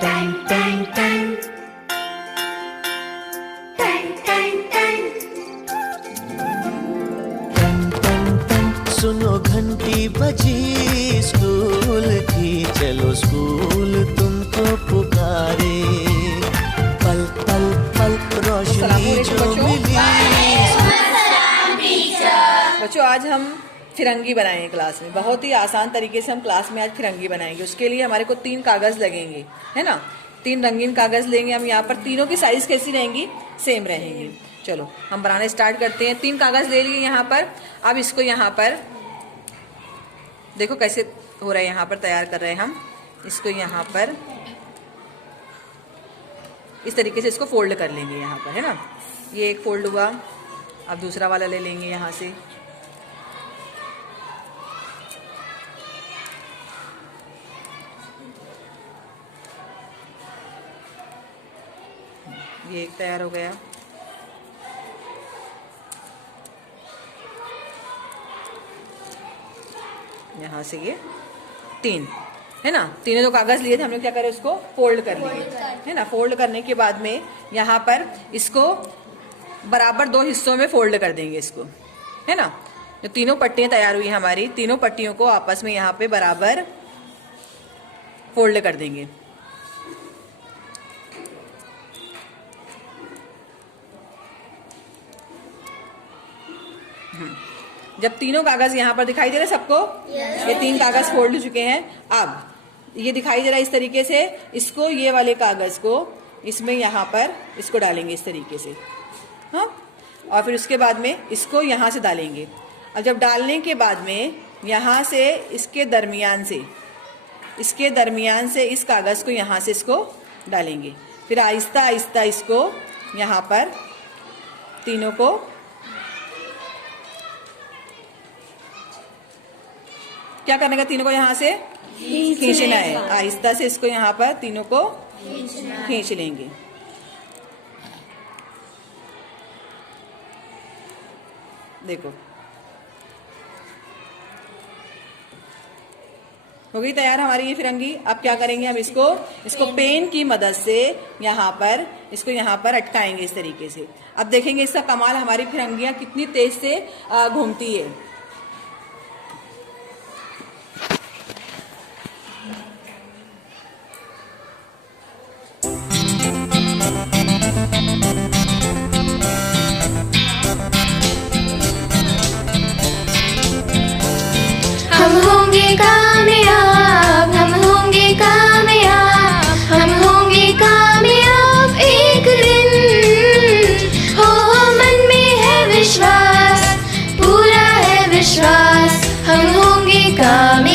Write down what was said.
Tang टैंग टैंग टैंग टैंग टैंग टन टन टन सुनो घंटी बजी स्कूल की, चलो स्कूल तुमको पुकारे। पल पल पल रोशनी जो मिली। बच्चों आज हम फिरंगी बनाएंगे क्लास में। बहुत ही आसान तरीके से हम क्लास में आज फिरंगी बनाएंगे। उसके लिए हमारे को 3 कागज लगेंगे, है ना। 3 रंगीन कागज लेंगे हम। यहाँ पर तीनों की साइज कैसी रहेंगी? सेम रहेंगी। चलो हम बनाने स्टार्ट करते हैं। 3 कागज ले लिए यहाँ पर। अब इसको यहाँ पर देखो कैसे हो रहा है, यहाँ पर तैयार कर रहे हैं हम इसको। यहाँ पर इस तरीके से इसको फोल्ड कर लेंगे यहाँ पर, है ना। ये एक फोल्ड हुआ। अब दूसरा वाला ले लेंगे यहाँ से। ये एक तैयार हो गया। यहाँ से ये 3, है ना। तीनों जो कागज लिए थे हमने क्या करें, उसको फोल्ड कर लिए, है ना। फोल्ड करने के बाद में यहाँ पर इसको बराबर 2 हिस्सों में फोल्ड कर देंगे इसको, है ना। जो तीनों पट्टियां तैयार हुई हमारी, तीनों पट्टियों को आपस में यहाँ पे बराबर फोल्ड कर देंगे। जब तीनों कागज यहाँ पर दिखाई दे रहे सबको, ये 3 कागज फोल्ड हो चुके हैं। अब ये दिखाई दे रहा है इस तरीके से। इसको, ये वाले कागज को इसमें यहाँ पर इसको डालेंगे इस तरीके से, हाँ। और फिर उसके बाद में इसको यहाँ से डालेंगे। अब जब डालने के बाद में यहाँ से इसके दरमियान से इस कागज को यहाँ से इसको डालेंगे। फिर आहिस्ता आहिस्ता इसको यहाँ पर तीनों को क्या करने का, तीनों को यहाँ से खींचना है। आहिस्ता से इसको यहाँ पर तीनों को खींच लेंगे। देखो हो गई तैयार हमारी ये फिरंगी। अब क्या करेंगे, हम इसको पेन की मदद से यहाँ पर इसको यहाँ पर अटकाएंगे इस तरीके से। अब देखेंगे इसका कमाल, हमारी फिरंगियाँ कितनी तेज से घूमती है। हम होंगे कामयाब, हम होंगे कामयाब, हम होंगे कामयाब एक दिन। हो मन में है विश्वास, पूरा है विश्वास, हम होंगे कामयाब।